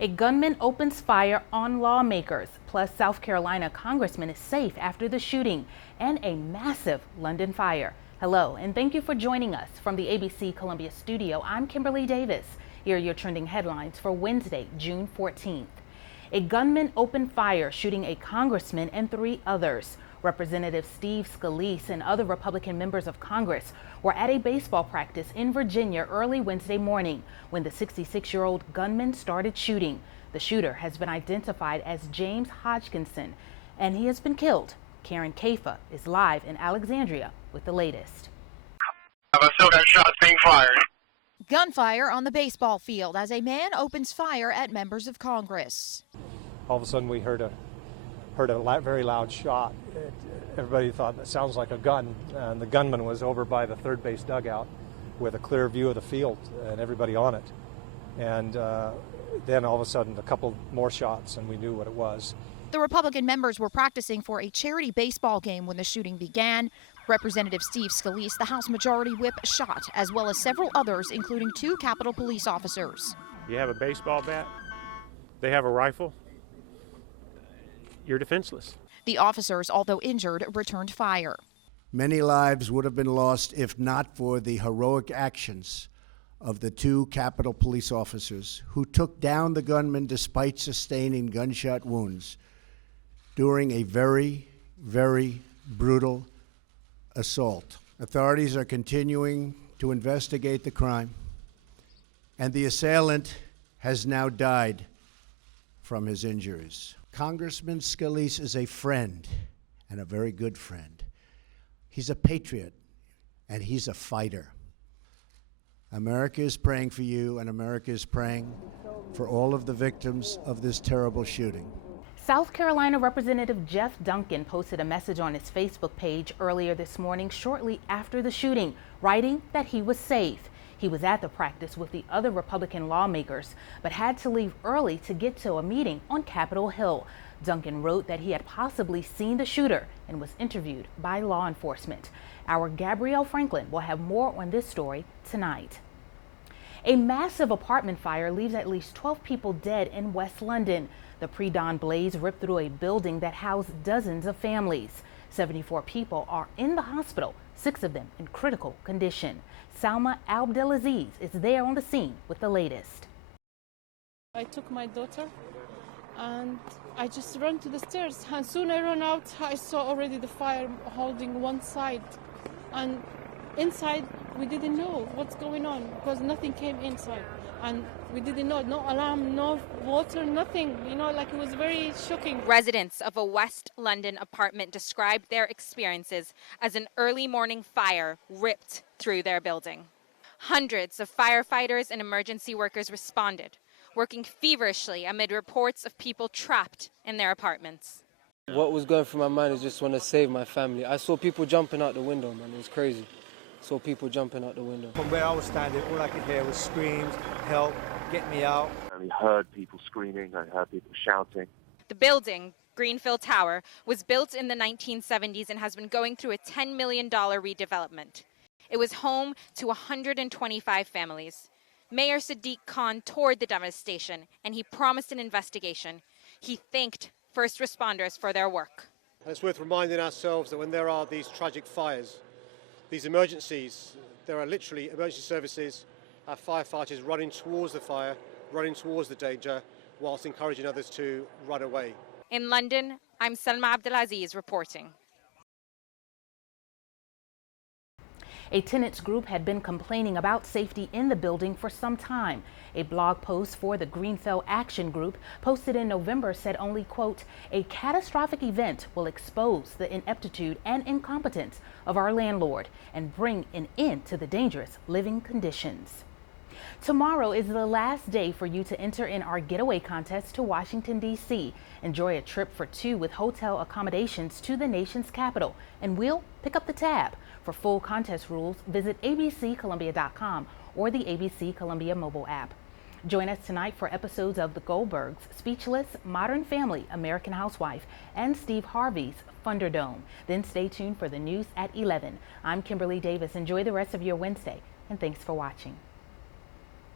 A gunman opens fire on lawmakers, plus South Carolina congressman is safe after the shooting, and a massive London fire. Hello, and thank you for joining us. From the ABC Columbia studio, I'm Kimberly Davis. Here are your trending headlines for Wednesday, June 14th. A gunman opened fire, shooting a congressman and 3 others. Representative Steve Scalise and other Republican members of Congress were at a baseball practice in Virginia early Wednesday morning when the 66-year-old gunman started shooting. The shooter has been identified as James Hodgkinson, and he has been killed. Karen Kafa is live in Alexandria with the latest. I still got shots being fired. Gunfire on the baseball field as a man opens fire at members of Congress. All of a sudden we heard a very loud shot. Everybody thought that sounds like a gun, and the gunman was over by the third base dugout with a clear view of the field and everybody on it. And then all of a sudden a couple more shots and we knew what it was. The Republican members were practicing for a charity baseball game when the shooting began. Representative Steve Scalise, the House Majority Whip, shot, as well as several others, including 2 Capitol Police officers. You have a baseball bat, they have a rifle, you're defenseless. The officers, although injured, returned fire. Many lives would have been lost if not for the heroic actions of the 2 Capitol Police officers who took down the gunman despite sustaining gunshot wounds during a very, very brutal assault. Authorities are continuing to investigate the crime, and the assailant has now died from his injuries. Congressman Scalise is a friend, and a very good friend. He's a patriot, and he's a fighter. America is praying for you, and America is praying for all of the victims of this terrible shooting. South Carolina Representative Jeff Duncan posted a message on his Facebook page earlier this morning shortly after the shooting, writing that he was safe. He was at the practice with the other Republican lawmakers, but had to leave early to get to a meeting on Capitol Hill. Duncan wrote that he had possibly seen the shooter and was interviewed by law enforcement. Our Gabrielle Franklin will have more on this story tonight. A massive apartment fire leaves at least 12 people dead in West London. The pre-dawn blaze ripped through a building that housed dozens of families. 74 people are in the hospital, 6 of them in critical condition. Salma Abdelaziz is there on the scene with the latest. I took my daughter and I just ran to the stairs, and soon I ran out, I saw already the fire holding one side, and inside we didn't know what's going on because nothing came inside, and we didn't know, no alarm, no water, nothing, like it was very shocking. Residents of a West London apartment described their experiences as an early morning fire ripped through their building. Hundreds of firefighters and emergency workers responded, working feverishly amid reports of people trapped in their apartments. What was going through my mind is just want to save my family. I saw people jumping out the window, man. It was crazy. Saw people jumping out the window. From where I was standing, all I could hear was screams, help, get me out. I heard people screaming, I heard people shouting. The building, Greenfield Tower, was built in the 1970s and has been going through a $10 million redevelopment. It was home to 125 families. Mayor Sadiq Khan toured the devastation, and he promised an investigation. He thanked first responders for their work. And it's worth reminding ourselves that when there are these tragic fires, these emergencies, there are literally emergency services, our firefighters running towards the fire, running towards the danger, whilst encouraging others to run away. In London, I'm Salma Abdelaziz reporting. A tenants group had been complaining about safety in the building for some time. A blog post for the Greenfield Action Group posted in November said only, quote, "A catastrophic event will expose the ineptitude and incompetence of our landlord and bring an end to the dangerous living conditions." Tomorrow is the last day for you to enter in our getaway contest to Washington, D.C. Enjoy a trip for 2 with hotel accommodations to the nation's capital, and we'll pick up the tab. For full contest rules, visit abccolumbia.com or the ABC Columbia mobile app. Join us tonight for episodes of The Goldbergs, Speechless, Modern Family, American Housewife, and Steve Harvey's Thunderdome. Then stay tuned for the news at 11. I'm Kimberly Davis. Enjoy the rest of your Wednesday, and thanks for watching.